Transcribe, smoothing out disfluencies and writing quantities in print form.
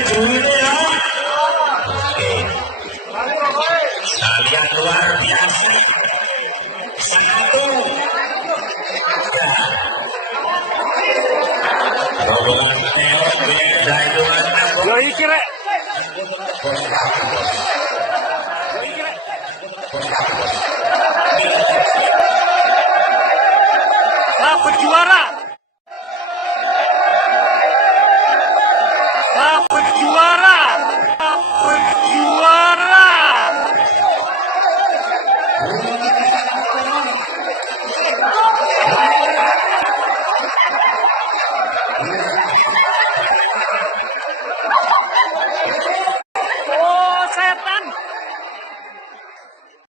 dulu ya. Oke. Kalian luar biasa. Satu. Rombongan keok beda itu anak. Yo iki rek. Berjuara.